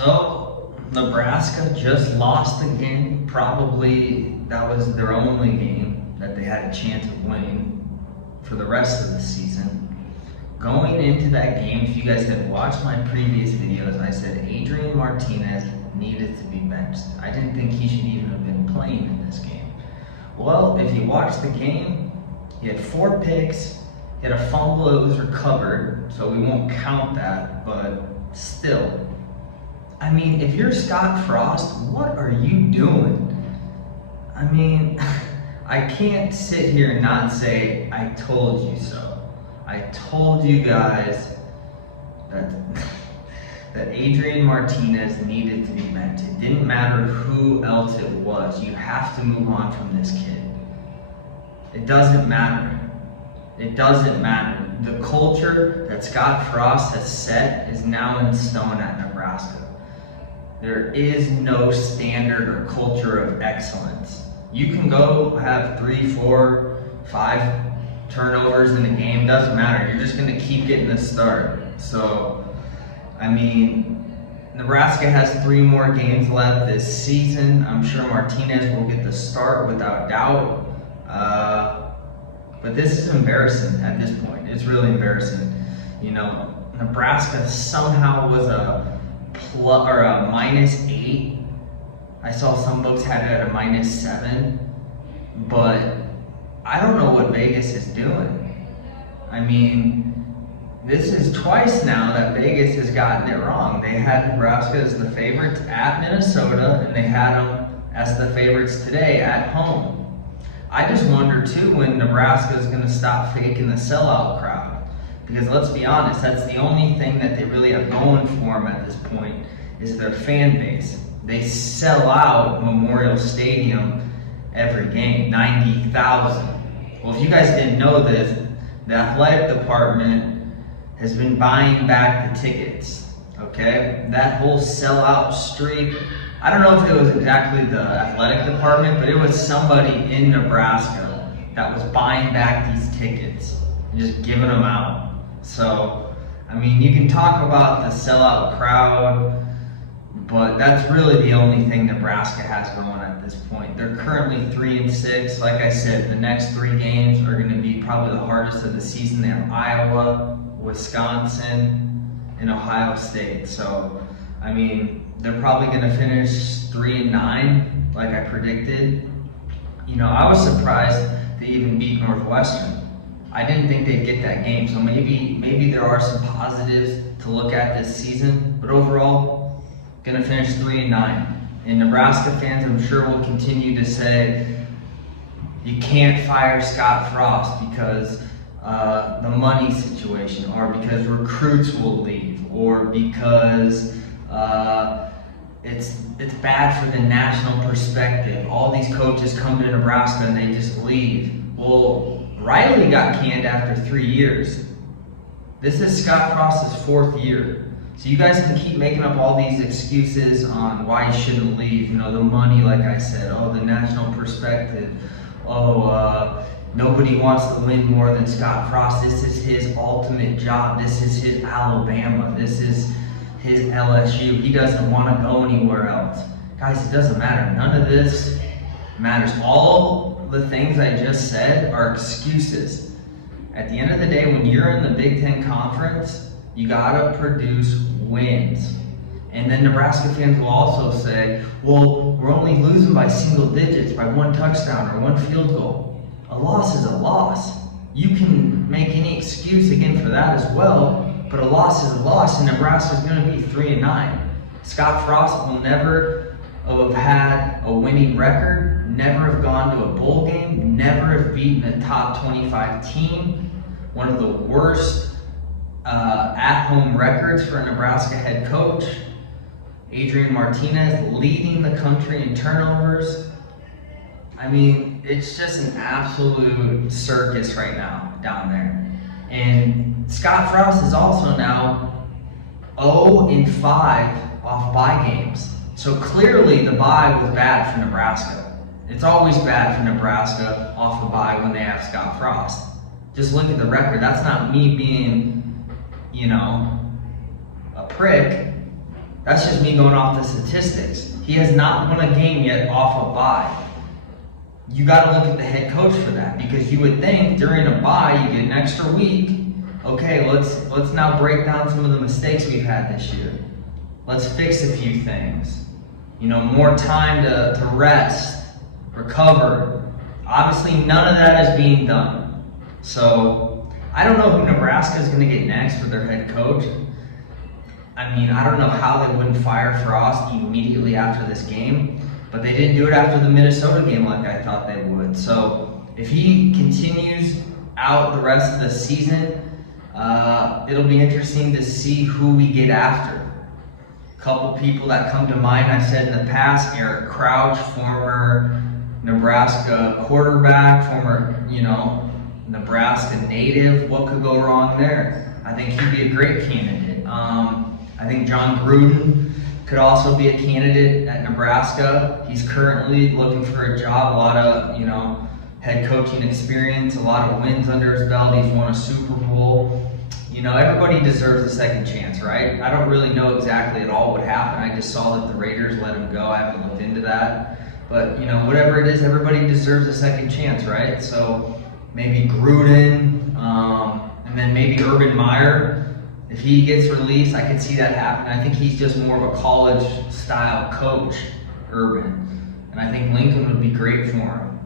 So, Nebraska just lost again. Probably that was their only game that they had a chance of winning for the rest of the season. Going into that game, if you guys had watched my previous videos, I said Adrian Martinez needed to be benched. I didn't think he should even have been playing in this game. Well, if you watch the game, he had 4 picks, he had a fumble that was recovered, so we won't count that, but still. I mean, if you're Scott Frost, what are you doing? I mean, I can't sit here and not say, I told you so. I told you guys that Adrian Martinez needed to be benched. It didn't matter who else it was. You have to move on from this kid. It doesn't matter. It doesn't matter. The culture that Scott Frost has set is now in stone at Nebraska. There is no standard or culture of excellence. You can go have 3, 4, 5 turnovers in a game, doesn't matter. You're just going to keep getting the start. So, I mean, Nebraska has 3 more games left this season. I'm sure Martinez will get the start without doubt. But this is embarrassing at this point. It's really embarrassing. You know, Nebraska somehow was a -8. I saw some books had it at a -7, but I don't know what Vegas is doing. I mean, this is twice now that Vegas has gotten it wrong. They had Nebraska as the favorites at Minnesota, and they had them as the favorites today at home. I just wonder too when Nebraska is going to stop faking the sellout crowd. Because let's be honest, that's the only thing that they really have going for them at this point is their fan base. They sell out Memorial Stadium every game, 90,000. Well, if you guys didn't know this, the athletic department has been buying back the tickets, okay? That whole sellout streak, I don't know if it was exactly the athletic department, but it was somebody in Nebraska that was buying back these tickets and just giving them out. So, I mean, you can talk about the sellout crowd, but that's really the only thing Nebraska has going at this point. They're currently 3-6. Like I said, the next 3 games are going to be probably the hardest of the season. They have Iowa, Wisconsin, and Ohio State. So, I mean, they're probably going to finish 3-9, like I predicted. You know, I was surprised they even beat Northwestern. I didn't think they'd get that game. So maybe there are some positives to look at this season, but overall, gonna finish 3-9. And Nebraska fans, I'm sure, will continue to say you can't fire Scott Frost because the money situation, or because recruits will leave, or because it's bad for the national perspective. All these coaches come to Nebraska and they just leave. Well, Riley got canned after 3 years. This is Scott Frost's 4th year. So you guys can keep making up all these excuses on why he shouldn't leave. You know, the money, like I said, the national perspective. Nobody wants to win more than Scott Frost. This is his ultimate job. This is his Alabama. This is his LSU. He doesn't want to go anywhere else. Guys, it doesn't matter. None of this matters. All the things I just said are excuses. At the end of the day, when you're in the Big Ten Conference, you gotta produce wins. And then Nebraska fans will also say, well, we're only losing by single digits, by 1 touchdown or 1 field goal. A loss is a loss. You can make any excuse again for that as well, but a loss is a loss, and Nebraska's gonna be 3-9. Scott Frost will never have had a winning record, never have gone to a bowl game, never have beaten a top 25 team. One of the worst at-home records for a Nebraska head coach. Adrian Martinez leading the country in turnovers. I mean, it's just an absolute circus right now down there. And Scott Frost is also now 0-5 off bye games. So clearly the bye was bad for Nebraska. It's always bad for Nebraska off a bye when they have Scott Frost. Just look at the record. That's not me being, a prick. That's just me going off the statistics. He has not won a game yet off a bye. You got to look at the head coach for that, because you would think during a bye you get an extra week. Okay, let's now break down some of the mistakes we've had this year. Let's fix a few things. You know, more time to rest, recover. Obviously, none of that is being done. So I don't know who Nebraska is going to get next for their head coach. I mean, I don't know how they wouldn't fire Frost immediately after this game, but they didn't do it after the Minnesota game like I thought they would. So if he continues out the rest of the season, it'll be interesting to see who we get after. A couple people that come to mind, I said in the past, Eric Crouch, former Nebraska quarterback, former, Nebraska native. What could go wrong there? I think he'd be a great candidate. I think John Gruden could also be a candidate at Nebraska. He's currently looking for a job, a lot of, head coaching experience, a lot of wins under his belt. He's won a Super Bowl. Everybody deserves a second chance, right? I don't really know exactly at all what happened. I just saw that the Raiders let him go. I haven't looked into that. But, whatever it is, everybody deserves a second chance, right? So maybe Gruden, and then maybe Urban Meyer. If he gets released, I could see that happen. I think he's just more of a college-style coach, Urban. And I think Lincoln would be great for him.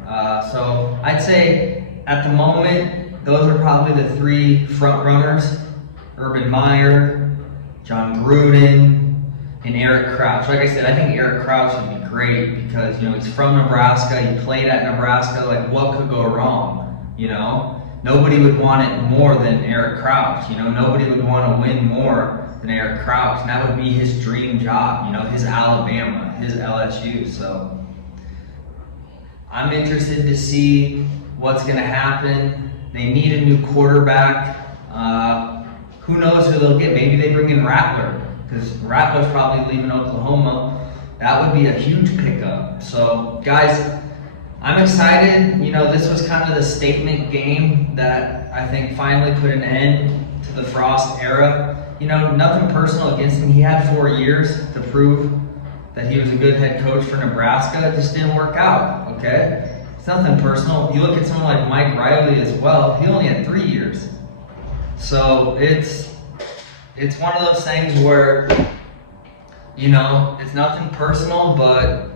So I'd say at the moment, those are probably the three front runners: Urban Meyer, John Gruden, and Eric Crouch. Like I said, I think Eric Crouch would be great because, he's from Nebraska. He played at Nebraska. Like, what could go wrong, Nobody would want it more than Eric Crouch. Nobody would want to win more than Eric Crouch. And that would be his dream job, his Alabama, his LSU. So I'm interested to see what's going to happen. They need a new quarterback. Who knows who they'll get? Maybe they bring in Rattler, because Rattler's probably leaving Oklahoma. That would be a huge pickup. So, guys, I'm excited. This was kind of the statement game that I think finally put an end to the Frost era. Nothing personal against him. He had 4 years to prove that he was a good head coach for Nebraska. It just didn't work out, okay? It's nothing personal. You look at someone like Mike Riley as well. He only had 3 years. So it's one of those things where, it's nothing personal, but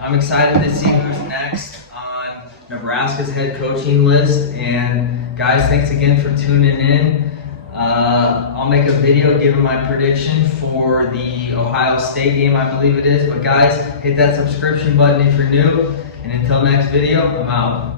I'm excited to see who's next on Nebraska's head coaching list. And guys, thanks again for tuning in. I'll make a video giving my prediction for the Ohio State game, I believe it is. But guys, hit that subscription button if you're new. And until next video, I'm out.